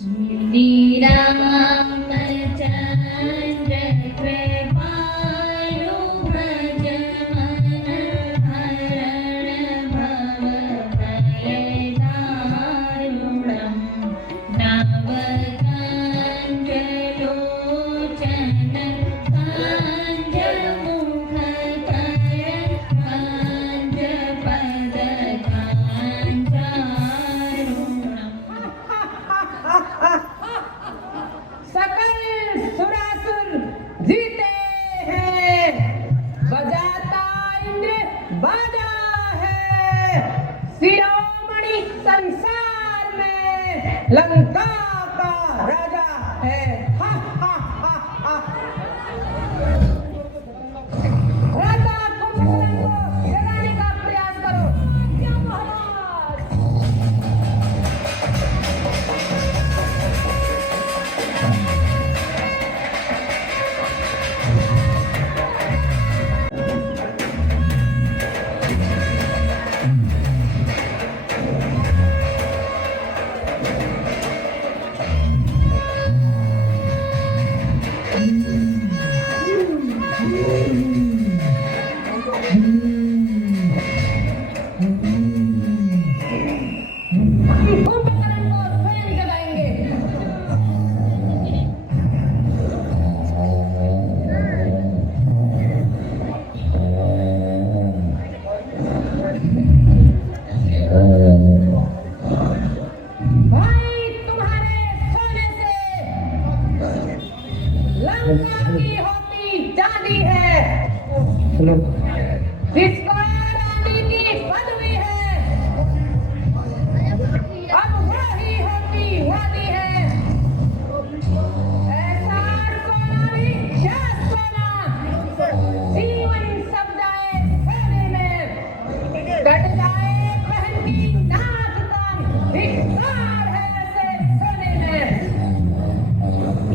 श्री रामचंद्र कृपालु भज मन हरण भव भय दारुणम् नव कंज लोचन कंज मुख कर कंज पद सकल सुरासुर जीते हैं, बजाता इंद्र बाजा है, शिरोमणि संसार में लंका का राजा है। हा हा हा हा। राजा कुंभकर्ण को जगाने का प्रयास करो। क्या महाराज। कुंभकर्ण को स्वयं जगाएंगे। भाई तुम्हारे सोने से लंका की होती चांदी है, इसको रानी की पदवी है, अब वही होती वादी है। ऐसा सोना भी क्या सोना, जीवन सब जाए सोने में, कट जाए बहन की नाक कान, धिक्कार है ऐसे सोने में।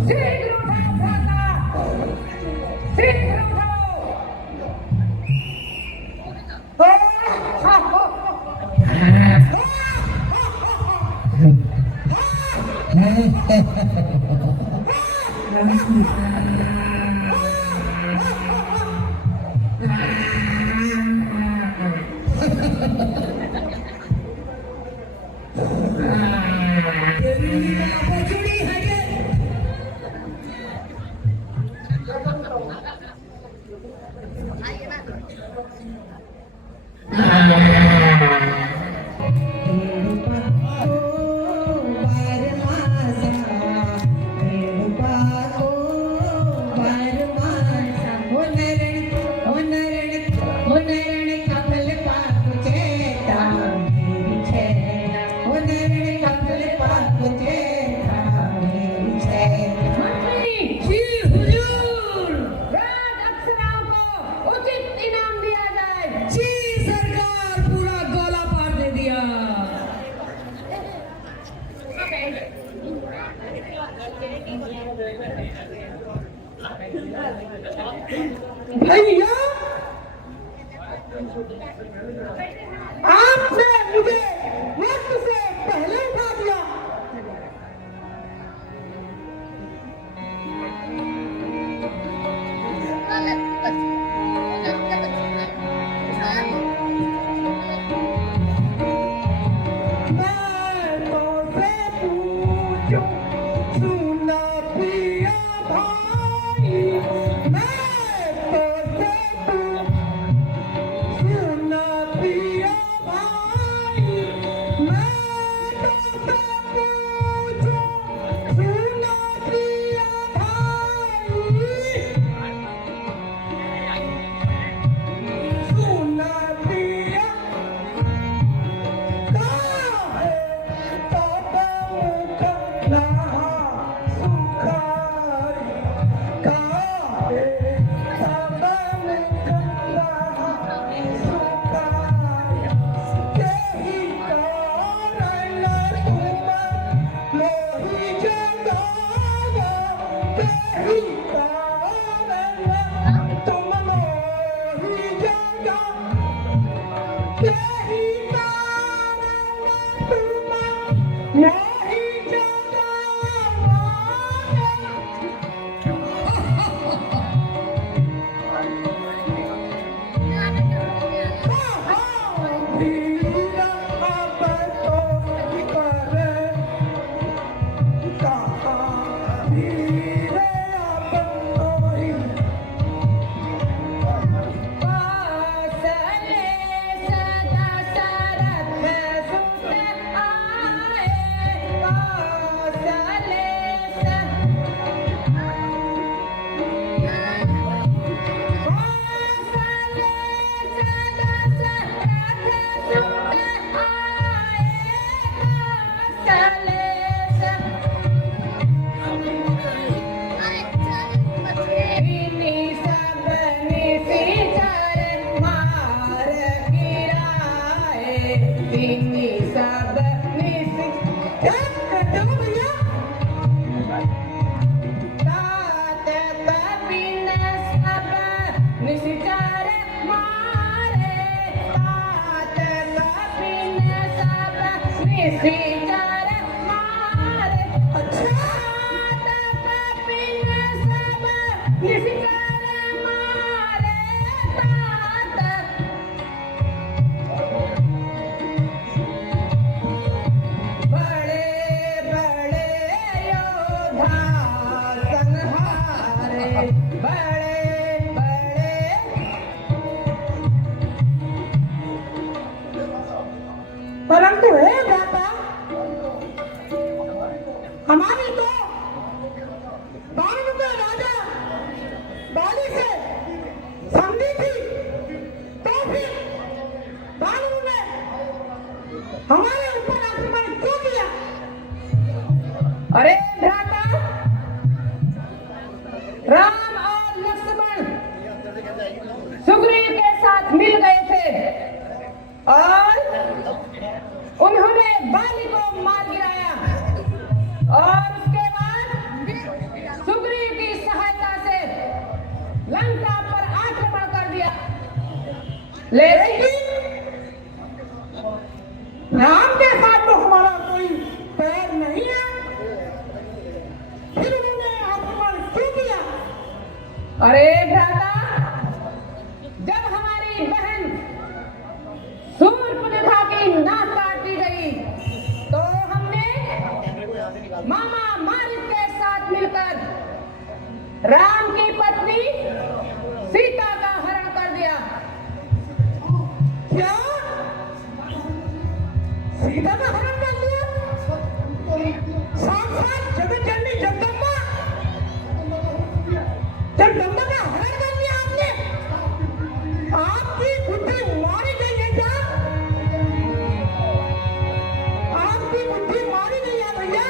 शीघ्र उठाओ भ्राता, शीघ्र उठाओ। भैया आपने मुझे वक्त से पहले उठा दिया। मैं तुमसे पूछूं, सुना पिया भाई, मैं तुमसे सुना पिया भाई, मैं तुमसे पूछूं, सुना पिया भाई, सुना पिया का है तब मुख हमारी तो बावन में राजा बाली से संधि थी, तो फिर बावन में हमारे ऊपर आक्रमण क्यों किया? अरे भ्राता, राम और लक्ष्मण सुग्रीव के साथ मिल गए थे और उन्होंने बाली को मार गिराया और उसके बाद सुग्रीव की सहायता से लंका पर आक्रमण कर दिया। लेकिन राम के साथ तो हमारा कोई पैर नहीं है, फिर उन्होंने आक्रमण क्यों किया? अरे भ्राता, जब हमारी बहन शूर्पणखा की नाक काट दी गई तो हमने मामा मारिच के साथ मिलकर राम की पत्नी सीता का हरण कर दिया। क्या सीता का हरण कर लिया? साक्षात जगतजननी जगदम्बा जगदम्बा का हरण कर लिया आपने? आपकी बुद्धि मारी गई है क्या? आपकी बुद्धि मारी गई है भैया?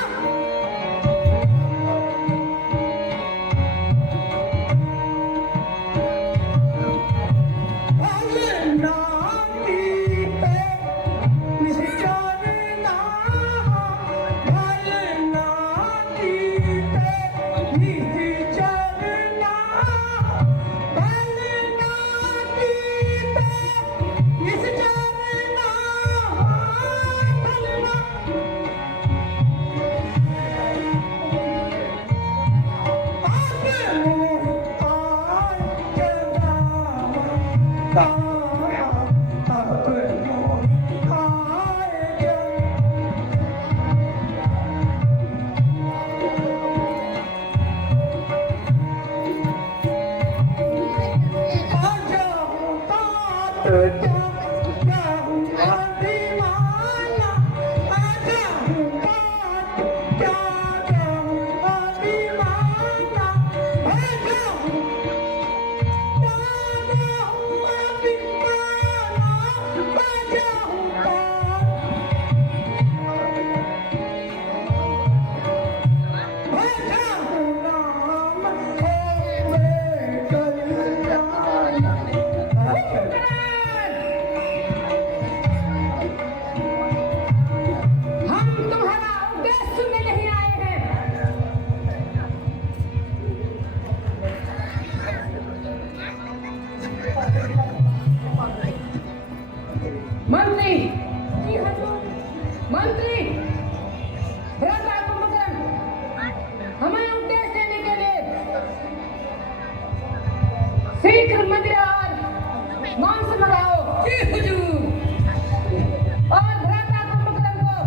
मंत्री मंत्री भ्राता कुंभकर्ण हमें उपदेश देने के लिए शीघ्र मदिरा और मांस मंगाओ। जी हुजूर। और भ्राता कुंभकर्ण को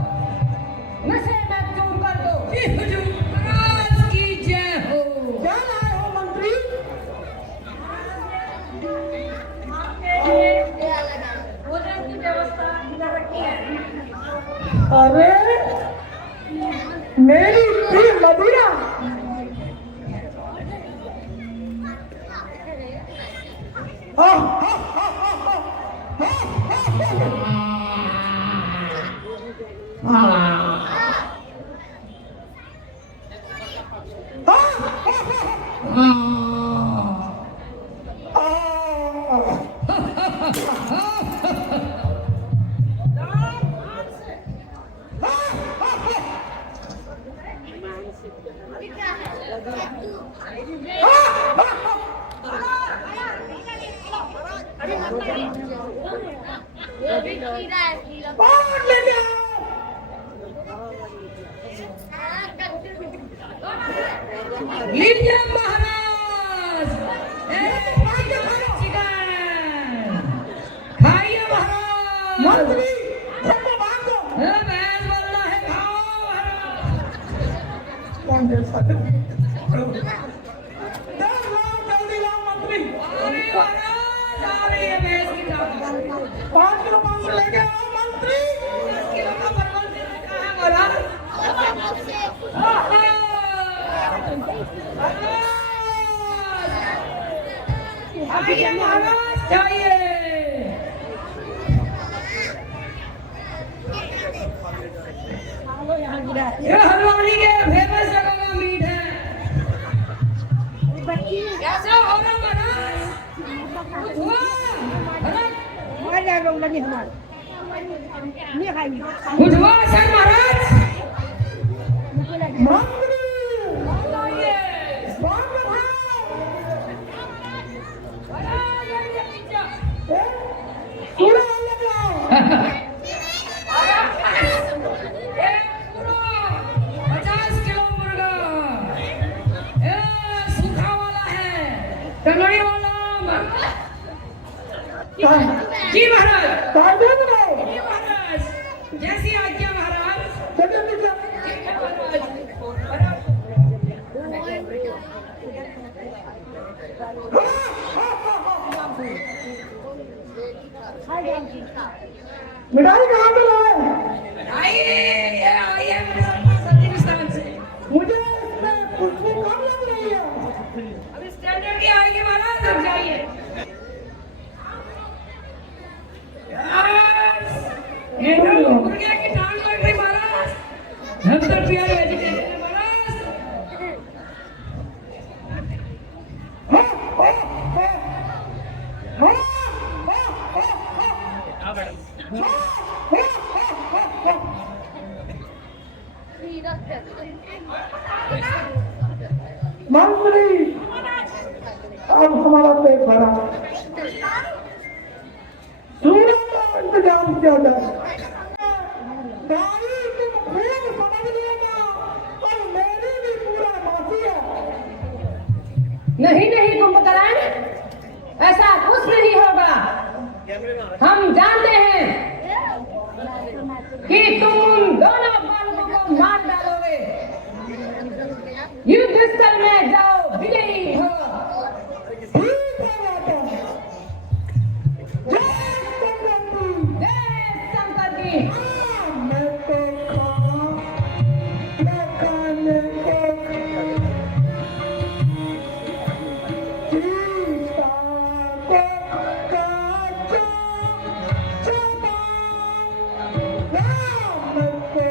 नशे में चूर कर दो। जी हुजूर। महाराज की जय हो। क्या लाए हो मंत्री? भोजन की व्यवस्था कर रखी है। अरे मेरी प्रिय मदिरा, और ले जाओ। लीजिए महाराज, चिकन खाइए महाराज। मंत्री सबको भाग दो। भैंस बल्ला है, खाओ महाराज। कौन दे सकते? जल्दी लाओ मंत्री। अरे महाराज, आ रही है भैंस की ताकत। 5 किलो मांस लेके आओ मंत्री। 10 किलो का परवल से रखा है महाराज। जाइए महाराज जाइए। ये हलवानी के फेमस जगह का मीट है। कैसा हो रहा महाराज? कुछ हुआ? कुछ हुआ सर महाराज? मंत्री आइए। पूरा अलग लाओ। ये पूरा 50 किलो मुर्गा ये सूखा वाला है, टंगड़ी वाला। जी महाराज। ताजे बनाओ। जी महाराज, जैसी आज्ञा महाराज। चलिए नीचे। ठीक है महाराज। मिठाई कहाँ से लाए? आइए हिंदुस्तान से। मुझे इसमें खुशबू कम लग रही है। अभी स्टैंडर्ड की आएगी महाराज, अब जाइए। ये मुर्गे की टांग लग गई महाराज। हम तो प्योर वेजिटेरियन है महाराज। मंत्री अब हमारा पेट भरा, सूरज का इंतजाम किया जाए। दाई तुम खूब समझ लेना और मेरी भी पूरा माफी है। नहीं नहीं कुंभकर्ण, ऐसा कुछ नहीं होगा। हम जानते हैं कि तुम उन दोनों बालकों को मार डालोगे। युद्ध स्थल में जाओ, विजयी हो। ठीक है माता। जय संगति। जय शंकर की। मैं तो खाने को सीता को काचा चबा। राम को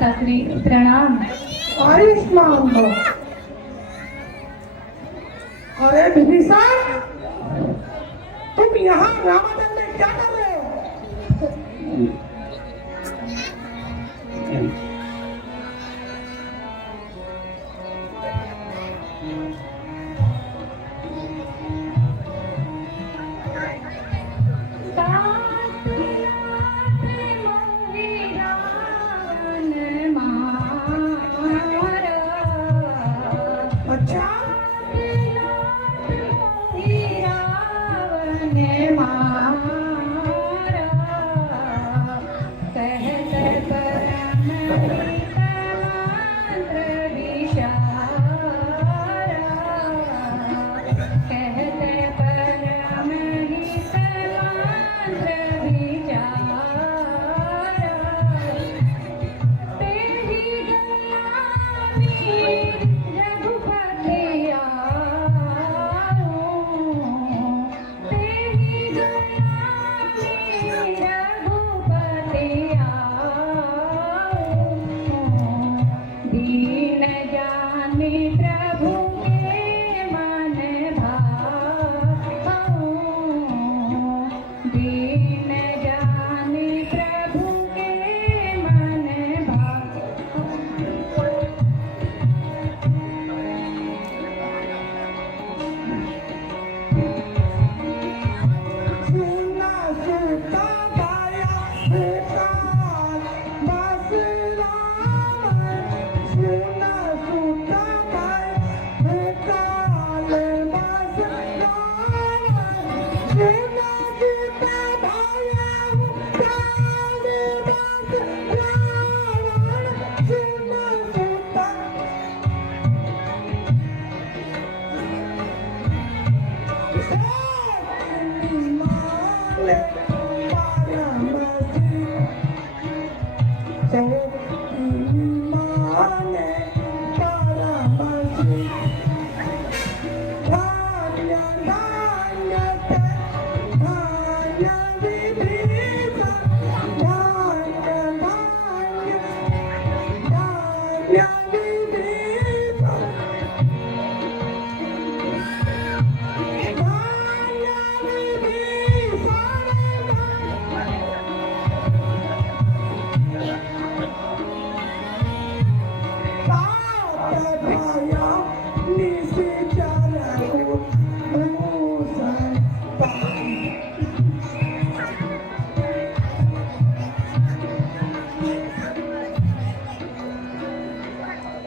शास्त्री प्रणाम। आयुष्मान हो। अरे विभीषण, तुम यहाँ रामायण में क्या कर रहे हो? अच्छा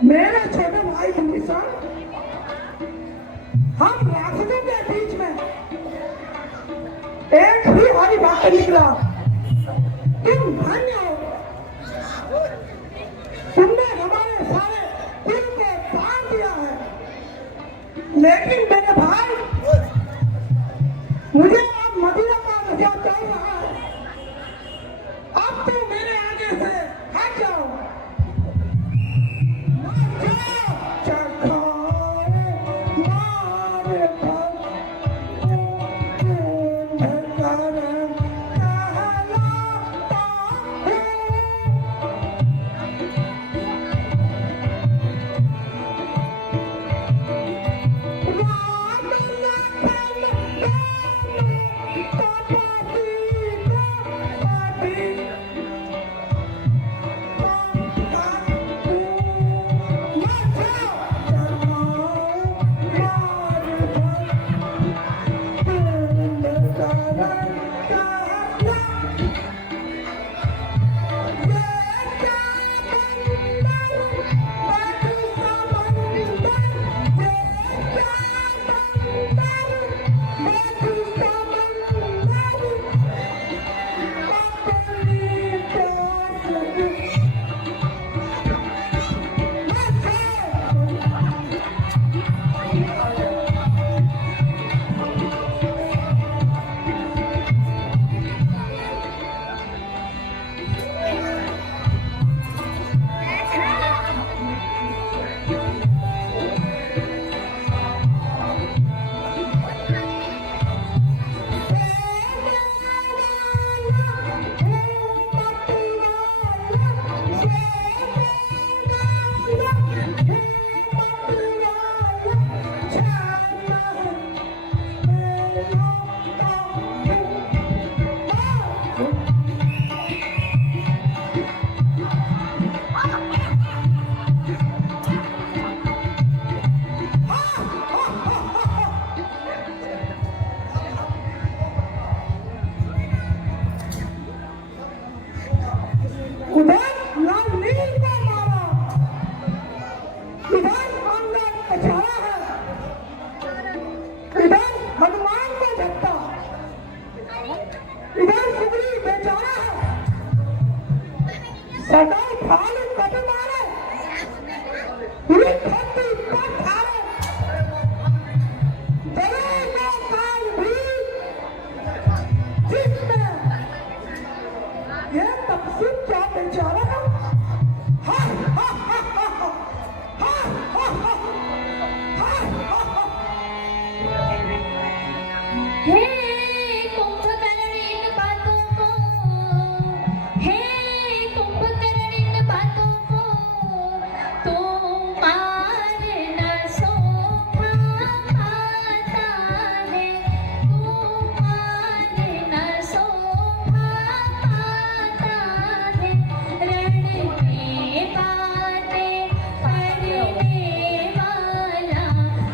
मेरे छोटे भाई विभीषण, हम राक्षसों के बीच में एक ही हरी भक्त निकला। तुम धन्य हो, तुमने हमारे सारे दिल को पार दिया है। लेकिन मेरे भाई, मुझे अब मदीना का नशा चल रहा है। अब तो मेरे आगे से हट जाओ।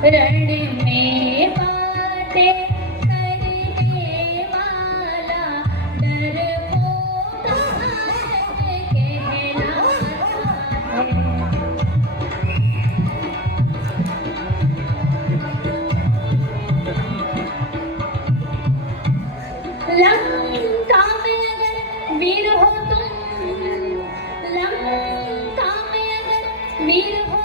रण में बातें करने वाला डरपोक कहलाता है। लंका में अगर वीर हो तुम, लंका में अगर वीर हो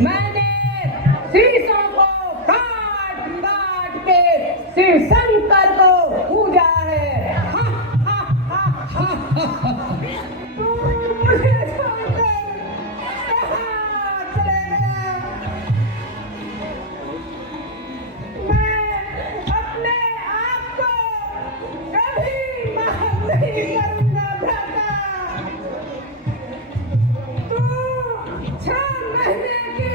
मैंने शीशों को काट काट के शिव शंकर को पूजा है। हा, हा, हा, हा, हा, हा। तू मुझे छोड़कर कहाँ चले गया? मैं अपने आप को कभी माफ नहीं करूंगा भ्राता। तू 6 महीने की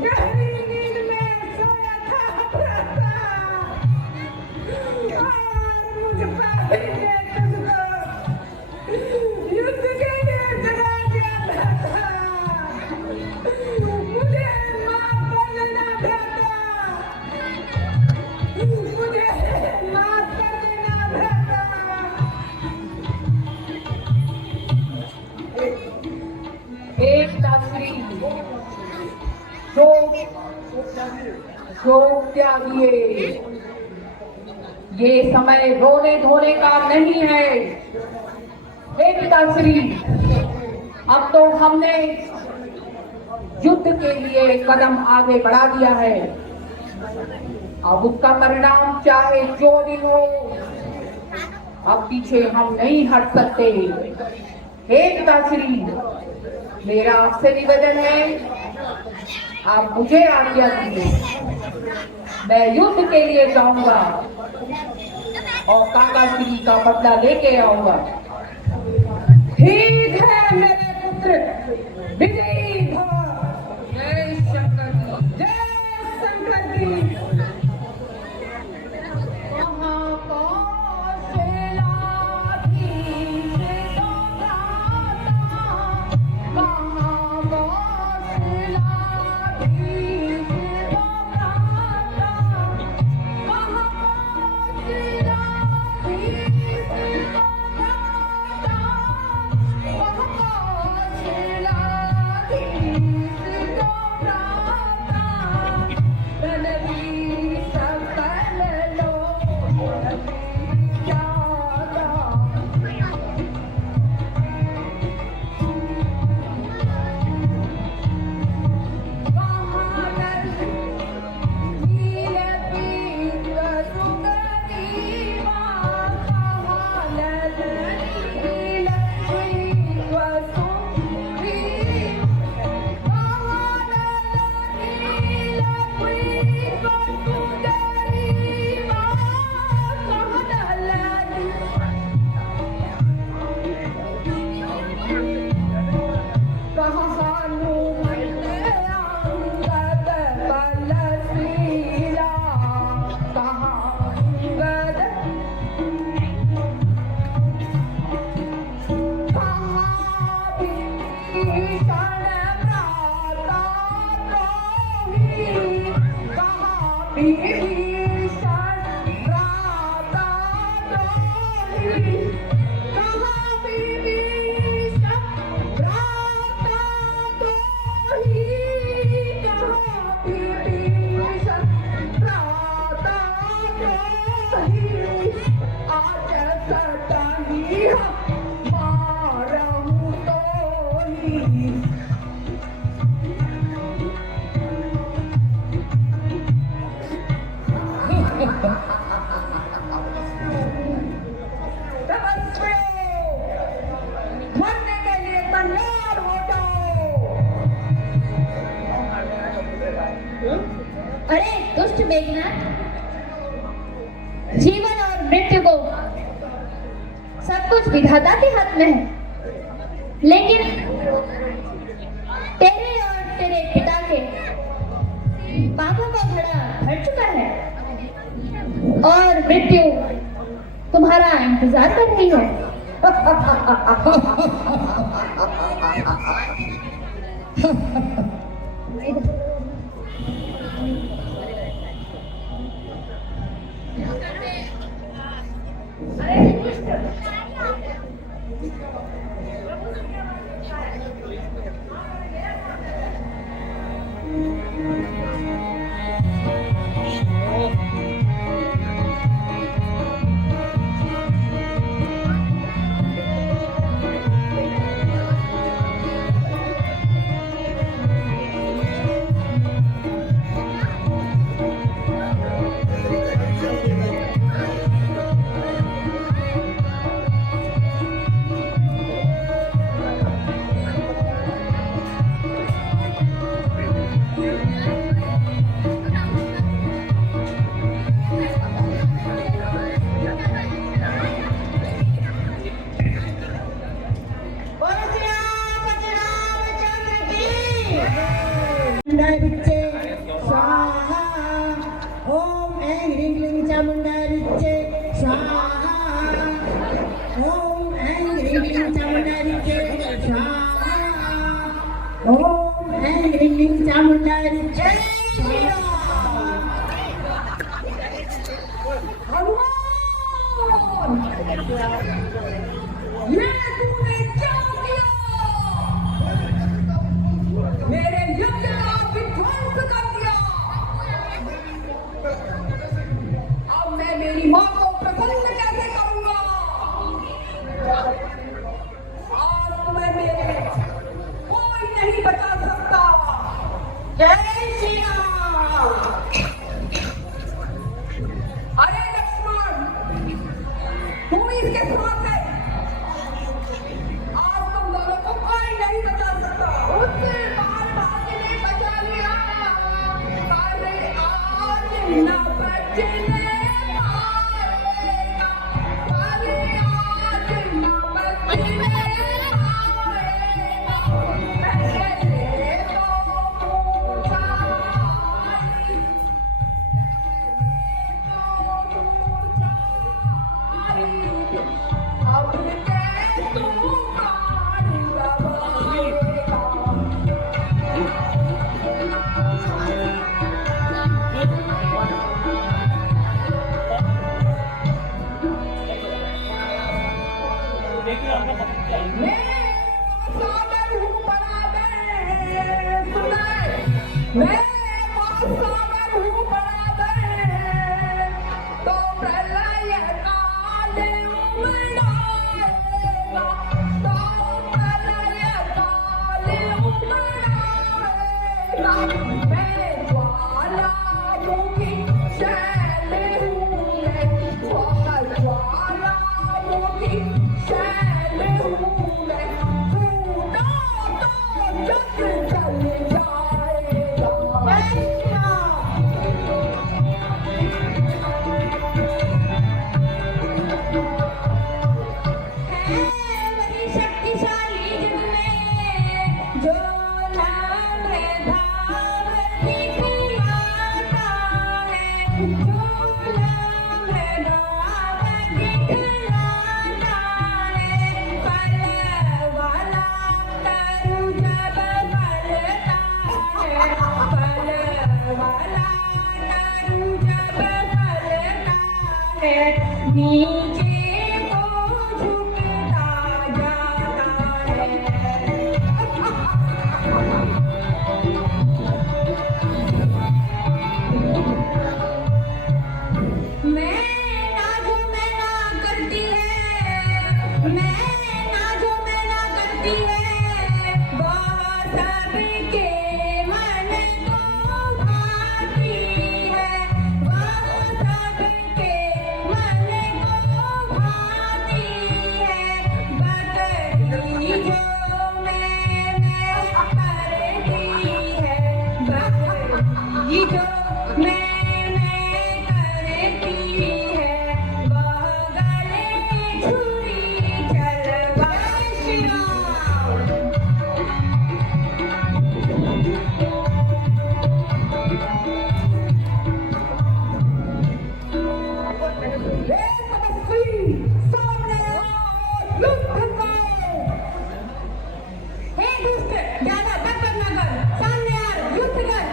गहरी नींद में सोया था भ्राता, और मुझ पापी ने तुझको युद्ध के लिए जगा दिया भ्राता। मुझे माफ कर देना भ्राता, मुझे माफ कर देना भ्राता। एक तस्वीर शोक त्यागिए। ये समय रोने धोने का नहीं है। एक तस्वीर, अब तो हमने युद्ध के लिए कदम आगे बढ़ा दिया है। अब उसका परिणाम चाहे जो भी हो, अब पीछे हम नहीं हट सकते। एक तस्वीर, मेरा आपसे निवेदन है, आप मुझे आज्ञा दीजिए। मैं युद्ध के लिए जाऊंगा और काकाश्री का बदला लेके आऊंगा। ठीक है मेरे पुत्र, विजयी भव। जय शंकर की, जय शंकर की। अरे दुष्ट मेघनाथ, जीवन और मृत्यु को सब कुछ विधाता के हाथ में है, लेकिन तेरे और तेरे पिता के पापों का घड़ा भर चुका है और मृत्यु तुम्हारा इंतजार कर रही है। चामुंडाय विच्चे स्वाहा ओम ऐं ह्रीं क्लीं चामुंडाय विच्चे स्वाहा ओम ऐं ह्रीं क्लीं चामुंडाय विच्चे स्वाहा ओम ऐं ह्रीं क्लीं चामुंडाय विच्चे स्वाहा ये तूने क्या किया? मेरे यज्ञ का विध्वंस कर दिया। अब मैं मेरी माँ को प्रसन्न कैसे करूंगा? आज तुम्हें मेरे कोई नहीं बचा सकता। जय श्री राम। अरे लक्ष्मण, तुम इसके साथ है। आज तुम दोनों को कोई नहीं बचा सकता। उससे बार भागने बचा लिया। अरे आज न बचने पाएगा। अरे आज न बचने पाएगा। पहले तो ऊंचाई, अब के तू कान दबाएगा। मैं सागर हूँ बराबर। मैं सागर हूँ बराबर। तो प्रलय काल उमड़ाएगा। तो प्रलय काल उमड़ाएगा। मैं ज्वालामुखी शैल हूँ। मैं ज्वालामुखी शैल हूँ। मैं फूटा तो जग जल जाएगा। है वही शक्तिशाली जिसमें जो नाम है धाम दिखलाता है। जो नाम है धाम दिखलाता है। फल वाला तरु जब फलता है। फल वाला तरु जब फलता है। नीचे को झुकता जाता है। मैं ना जो मैं ना करती है। मैं ना जो मैं ना करती है। वो सबके मन को भाती है। वो सबके मन को भाती है। बकरी जो मैंने करती है। बकरी जो मैंने करती है। वह गले छुरी चलवाए श्री राम। हे तपस्वी, सामने आओ, युद्ध करो। हे दुष्ट, ज्यादा बकबक न कर, सामने आ, युद्ध कर।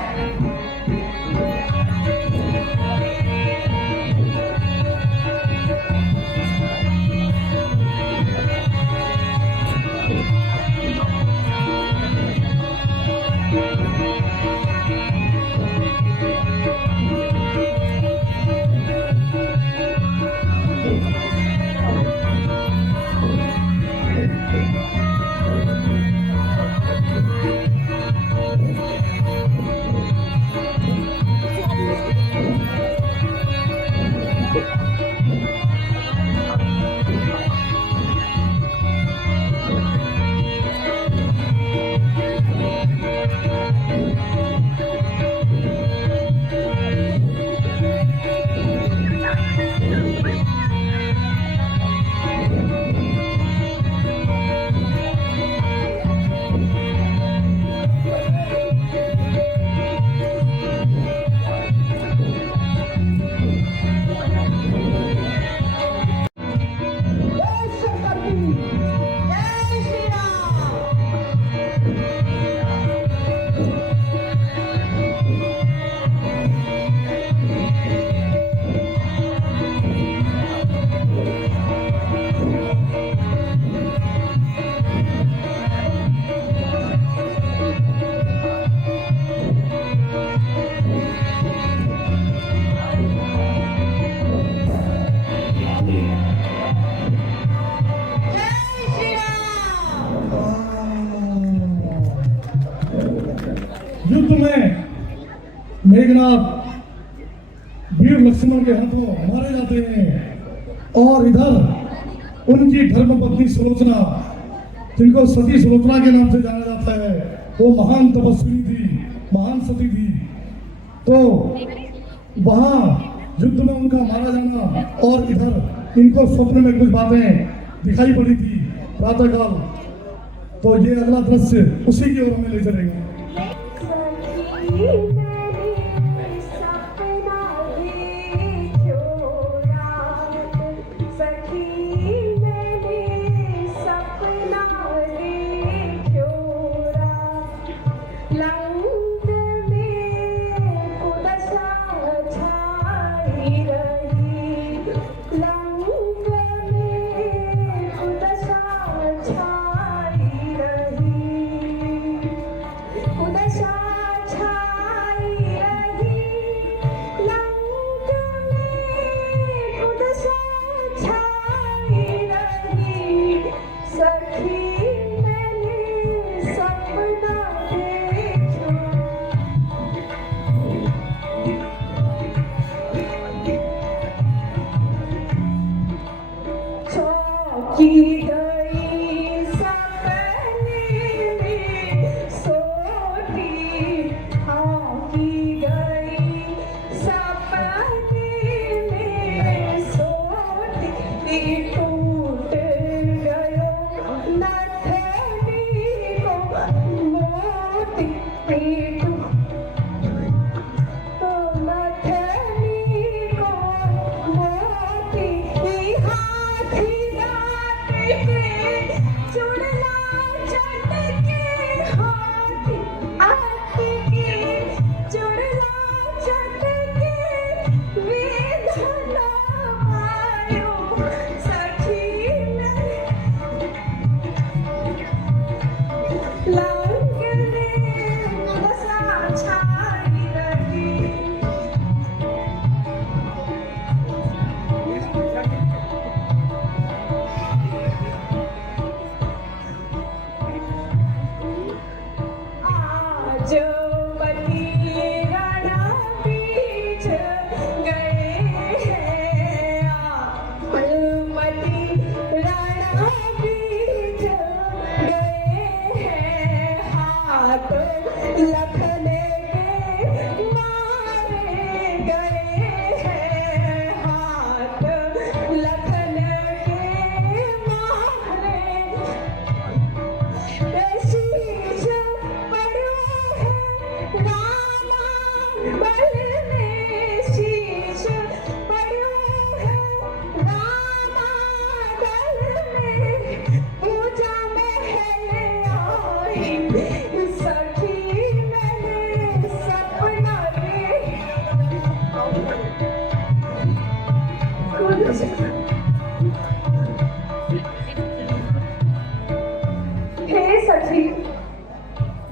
युद्ध में मेघनाथ वीर लक्ष्मण के हाथों मारे जाते हैं और इधर उनकी धर्मपत्नी सुलोचना, जिनको सती सुलोचना के नाम से जाना जाता है, वो महान तपस्विनी थी, महान सती थी। तो वहां युद्ध में उनका मारा जाना और इधर इनको स्वप्न में कुछ बातें दिखाई पड़ी थी प्रातःकाल। तो ये अगला दृश्य उसी की ओर हमें ले चलेगा। हे सखी,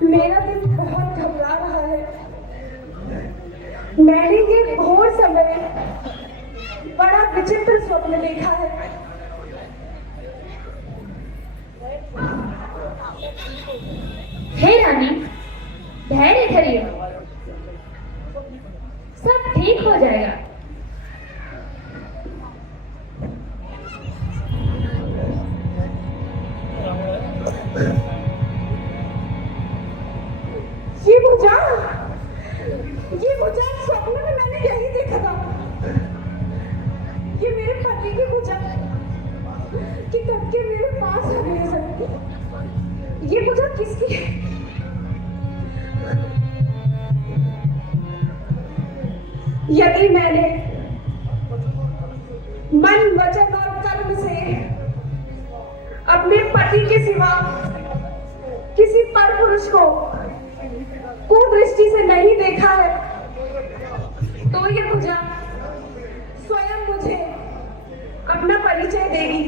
मेरा दिल बहुत घबरा रहा है। मैंने ये घोर समय बड़ा विचित्र स्वप्न देखा है। हे रानी, धैर्य धरिए, सब ठीक हो जाएगा। ये भुजा स्वप्न में मैंने यही देखा था। ये मेरे पति की भुजा कि कब के मेरे पास आ गए सर। ये भुजा किसकी है? यदि मैंने मन, वचन और कर्म से अपने पति के सिवा किसी पर पुरुष को कुदृष्टि से नहीं देखा है, तो ये भुजा स्वयं मुझे अपना परिचय देगी।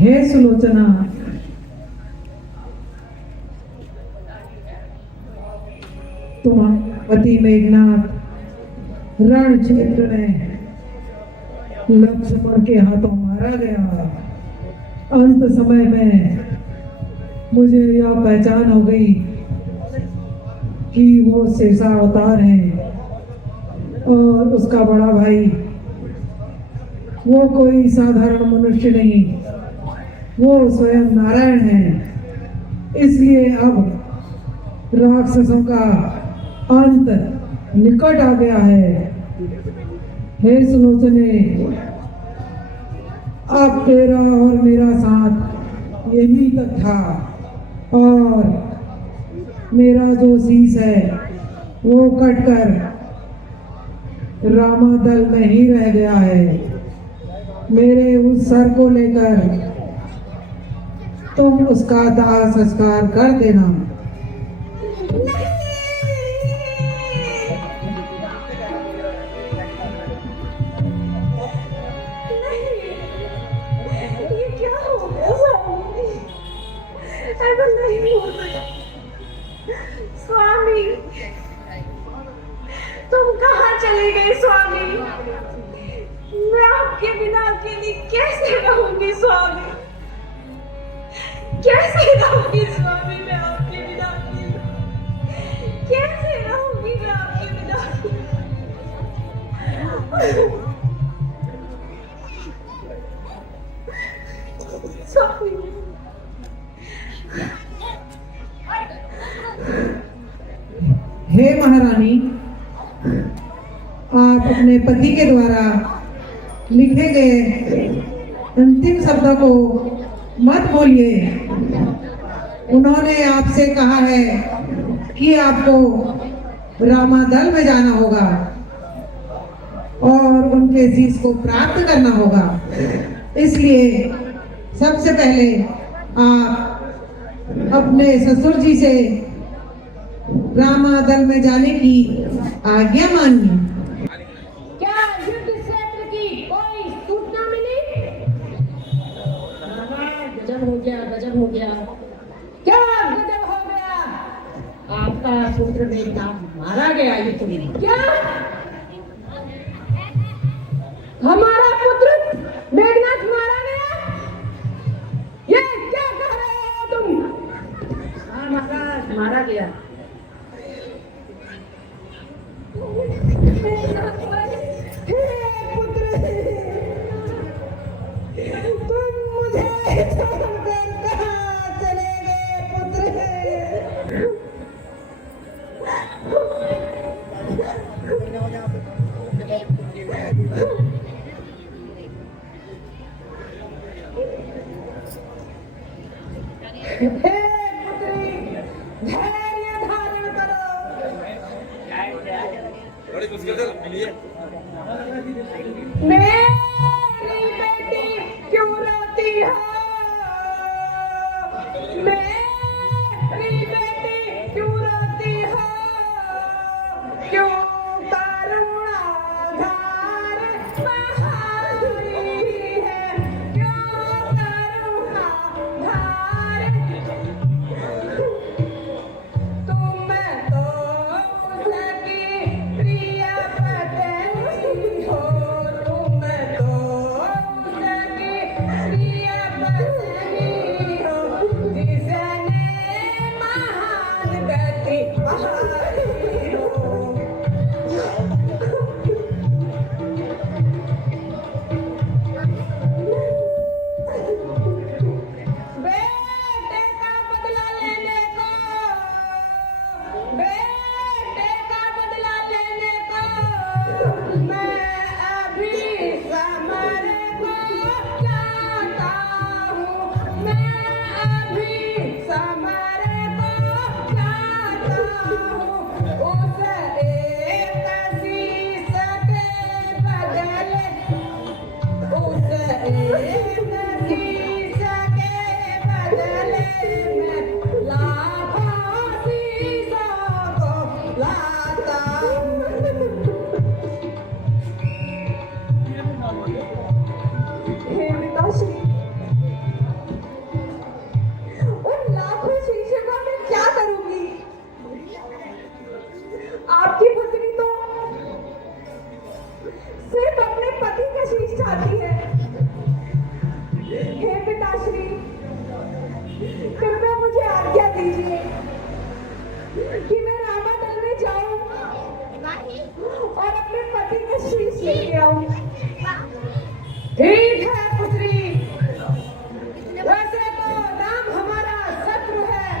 हे सुलोचना, तुम्हारे पति मेघनाथ रण क्षेत्र में लक्ष्मण के हाथों मारा गया। अंत समय में मुझे यह पहचान हो गई कि वो शेषावतार है और उसका बड़ा भाई वो कोई साधारण मनुष्य नहीं, वो स्वयं नारायण है। इसलिए अब राक्षसों का अंत निकट आ गया है। हे सुलोचने, अब तेरा और मेरा साथ यही तक था और मेरा जो शीश है वो कटकर रामादल में ही रह गया है। मेरे उस सर को लेकर तुम उसका दाह संस्कार कर देना। ये क्या हो गया स्वामी? ऐसा नहीं हो सकता। स्वामी, तुम कहाँ चले गए स्वामी? मैं आपके बिना अकेली कैसे रहूंगी स्वामी? कैसे रहूंगी स्वामी मैं आपके बिना अकेली? कैसे रहूंगी मैं आपके बिना? स्वामी, हे महारानी, आप अपने पति के द्वारा लिखे गए अंतिम शब्दों को मत भूलिए। उन्होंने आपसे कहा है कि आपको रामादल में जाना होगा और उनके शीश को प्राप्त करना होगा। इसलिए सबसे पहले आप अपने ससुर जी से रामादल में जाने की आज्ञा मानिए। क्या युद्ध क्षेत्र की कोई सूचना मिली? गजब हो गया, गजब हो गया। क्या गजब हो गया? आपका पुत्र मेघनाथ मारा गया युद्ध में। क्या हमारा पुत्र मेघनाथ मारा गया? ये क्या कह रहे हो तुम? हाँ महाराज, मारा गया। हे पुत्र, तुम मुझे छोड़कर कहाँ चले गए पुत्र? हे पुत्री, धैर्य धारण करो। मेरी बेटी क्यों रोती हो? मेरी बेटी क्यों रोती हो? क्यों करुणाधार बहारी है? क्यों करुणाधार? तुम तो उसकी प्रिय पत्नी हो। आज्ञा दीजिए कि मैं रामादल में जाऊं और अपने पति का शीश लेके आऊं। ठीक है पुत्री, वैसे तो राम हमारा शत्रु है,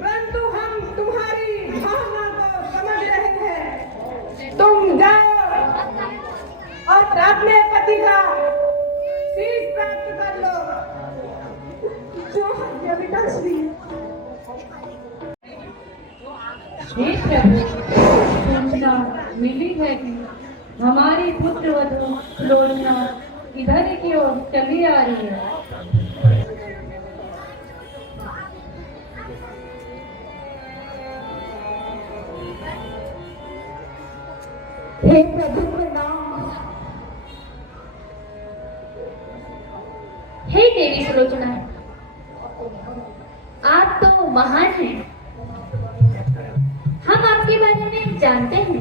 परंतु हम तुम्हारी भावना को समझ रहे हैं। तुम जाओ और अपने पति का शीश प्राप्त कर लो। जो हत्या विनाशनी हे प्रभु, सूचना मिली है कि हमारी पुत्र वधू सुलोचना इधर की ओर चली आ रही है। हे प्रभु प्रणाम। हे देवी सुलोचना, आप तो महान हैं। हम आपके बारे में जानते हैं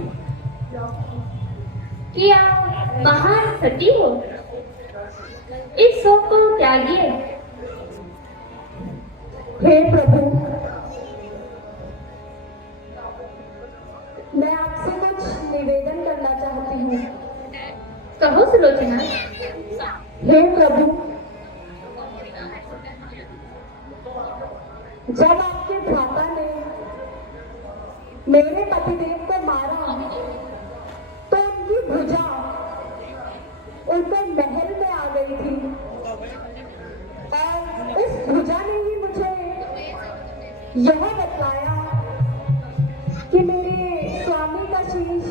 कि आप महान सती हो। इस शोक को त्यागिए। हे प्रभु, मैं आपसे कुछ निवेदन करना चाहती हूँ। कहो सुलोचना। हे प्रभु, जब आपके भ्राता ने मेरे पतिदेव को मारा तो उनकी भुजा उनके महल में आ गई थी और उस भुजा ने ही मुझे यह बतलाया कि मेरे स्वामी का शीश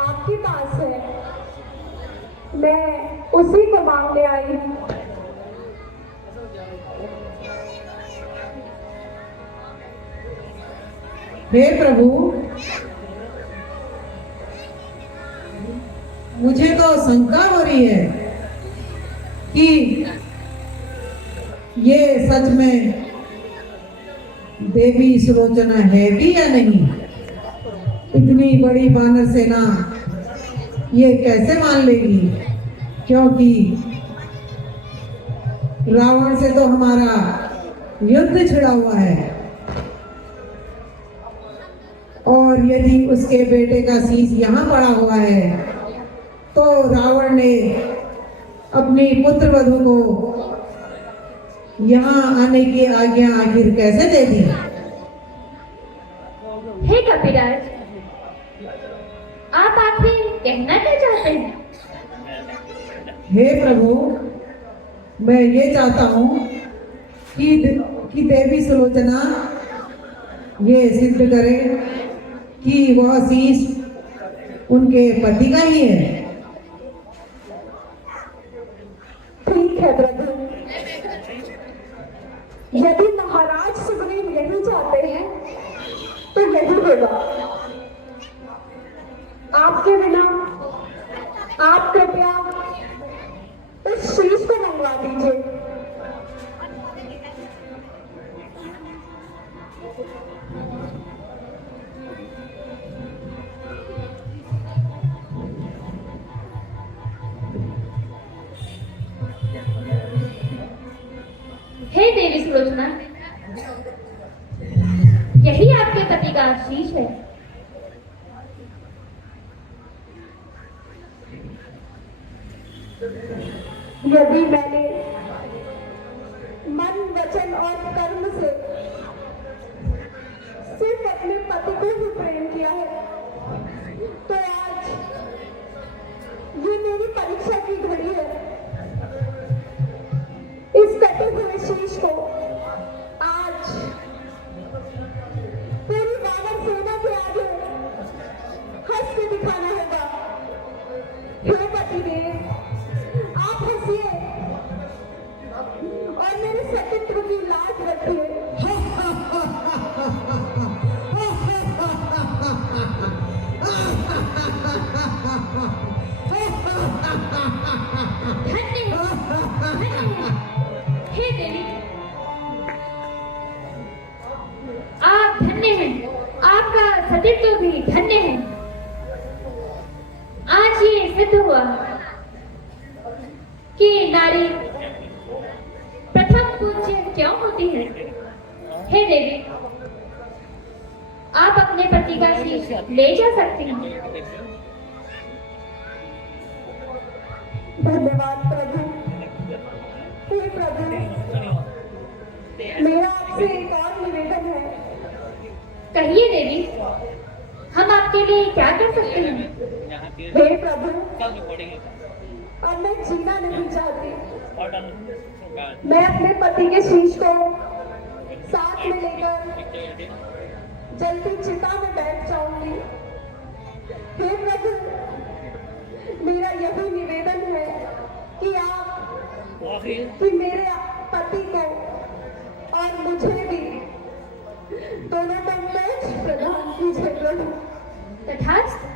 आपके पास है। मैं उसी को मांगने आई हूँ। हे प्रभु, मुझे तो शंका हो रही है कि ये सच में देवी सुलोचना है भी या नहीं। इतनी बड़ी वानर सेना ये कैसे मान लेगी, क्योंकि रावण से तो हमारा युद्ध छिड़ा हुआ है और यदि उसके बेटे का शीश यहाँ पड़ा हुआ है तो रावण ने अपनी पुत्र वधू को यहाँ आने की आज्ञा आखिर कैसे दे दी। हे कपिराज, आप आखिर कहना क्या चाहते हैं? हे प्रभु, मैं ये चाहता हूँ कि देवी सुलोचना ये सिद्ध करे कि वह शीश उनके पति का ही है। ठीक है प्रभु, यदि महाराज सुग्रीव यही चाहते हैं तो यही होगा। आपके बिना आप कृपया इस शीश को मंगवा दीजिए। हे देवी सुलोचना, यही आपके पति का शीश है। यदि मैंने मन, वचन और कर्म से सिर्फ अपने पति को ही प्रेम किया है तो आज ये मेरी परीक्षा की घड़ी है। इस कटे हुए शीश को आज पूरी वानर सेना के आगे हंस के दिखाना होगा। हे पतिदेव, आप हंसिए और मेरे सतीत्व की लाज रखिए। हे देवी, आप धन्य हैं, आपका सतीत्व भी धन्य है। आज ये सिद्ध हुआ कि नारी प्रथम पूज्य क्यों होती है? हे देवी, आप अपने पति का शीश ले जा सकती हैं। धन्यवाद प्रभु। हे प्रभु, मेरा आपसे एक और निवेदन है। कहिए देवी, हम आपके लिए क्या कर सकते हैं? हे प्रभु, अब मैं जीना नहीं चाहती। मैं अपने पति के शीश को साथ में लेकर जलती चिता में बैठ जाऊंगी। हे प्रभु, मेरा यही निवेदन है कि आप कि मेरे पति को और मुझे भी दोनों को मोक्ष प्रदान कीजिए प्रभु। तथास्तु।